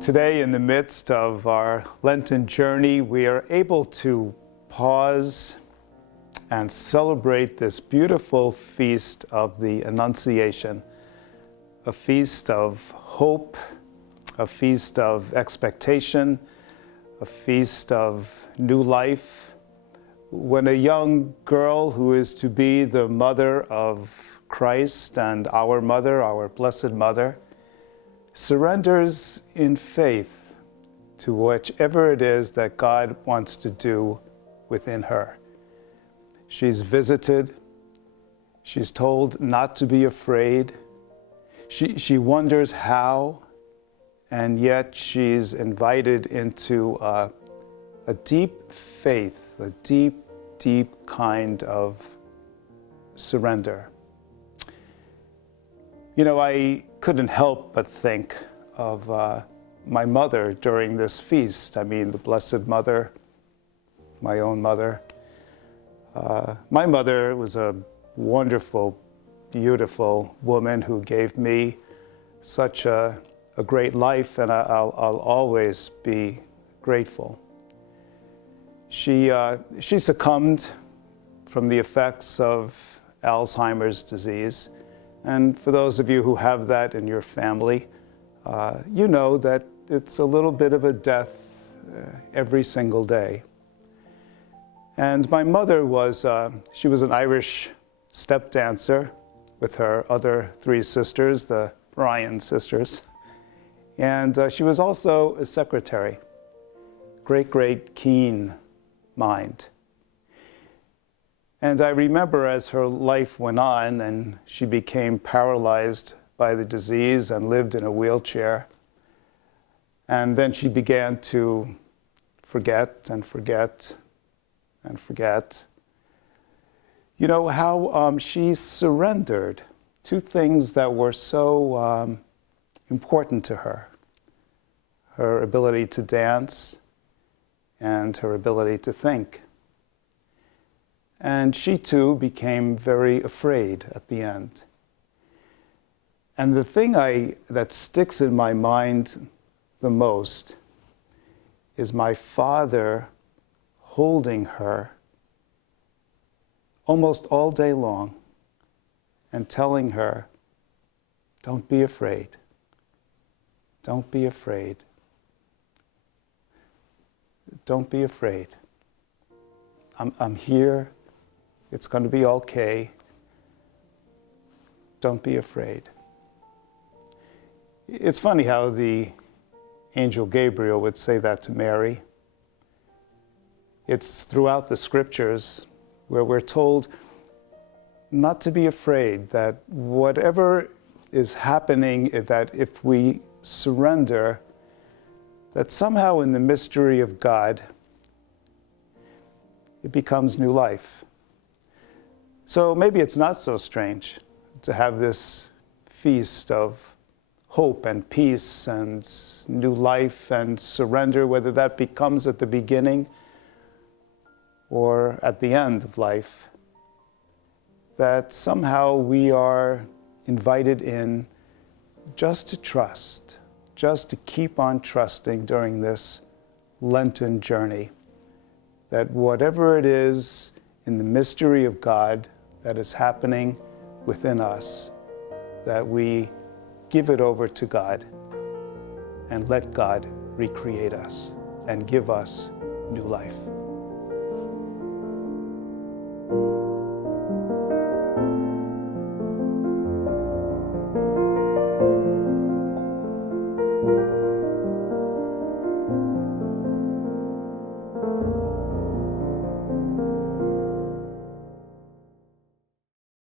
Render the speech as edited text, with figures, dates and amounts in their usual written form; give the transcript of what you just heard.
Today, in the midst of our Lenten journey, we are able to pause and celebrate this beautiful feast of the Annunciation, a feast of hope, a feast of expectation, a feast of new life. When a young girl who is to be the mother of Christ and our mother, our Blessed Mother, surrenders in faith to whichever it is that God wants to do within her. She's visited. She's told not to be afraid. She wonders how, and yet she's invited into a deep faith, a deep, deep kind of surrender. You know, I couldn't help but think of my mother during this feast. I mean, the Blessed Mother, my own mother. My mother was a wonderful, beautiful woman who gave me such a great life, and I'll always be grateful. She succumbed from the effects of Alzheimer's disease. And for those of you who have that in your family, you know that it's a little bit of a death every single day. And my mother she was an Irish step dancer with her other three sisters, the Ryan sisters. And she was also a secretary, great, keen mind. And I remember as her life went on and she became paralyzed by the disease and lived in a wheelchair. And then she began to forget and forget and forget. You know, how she surrendered to things that were so important to her. Her ability to dance and her ability to think. And she too became very afraid at the end. And the thing that sticks in my mind the most is my father holding her almost all day long and telling her, "Don't be afraid. Don't be afraid. Don't be afraid. I'm here. It's going to be okay. Don't be afraid." It's funny how the angel Gabriel would say that to Mary. It's throughout the scriptures where we're told not to be afraid, that whatever is happening, that if we surrender, that somehow in the mystery of God, it becomes new life. So maybe it's not so strange to have this feast of hope and peace and new life and surrender, whether that becomes at the beginning or at the end of life, that somehow we are invited in just to trust, just to keep on trusting during this Lenten journey, that whatever it is in the mystery of God that is happening within us, that we give it over to God and let God recreate us and give us new life.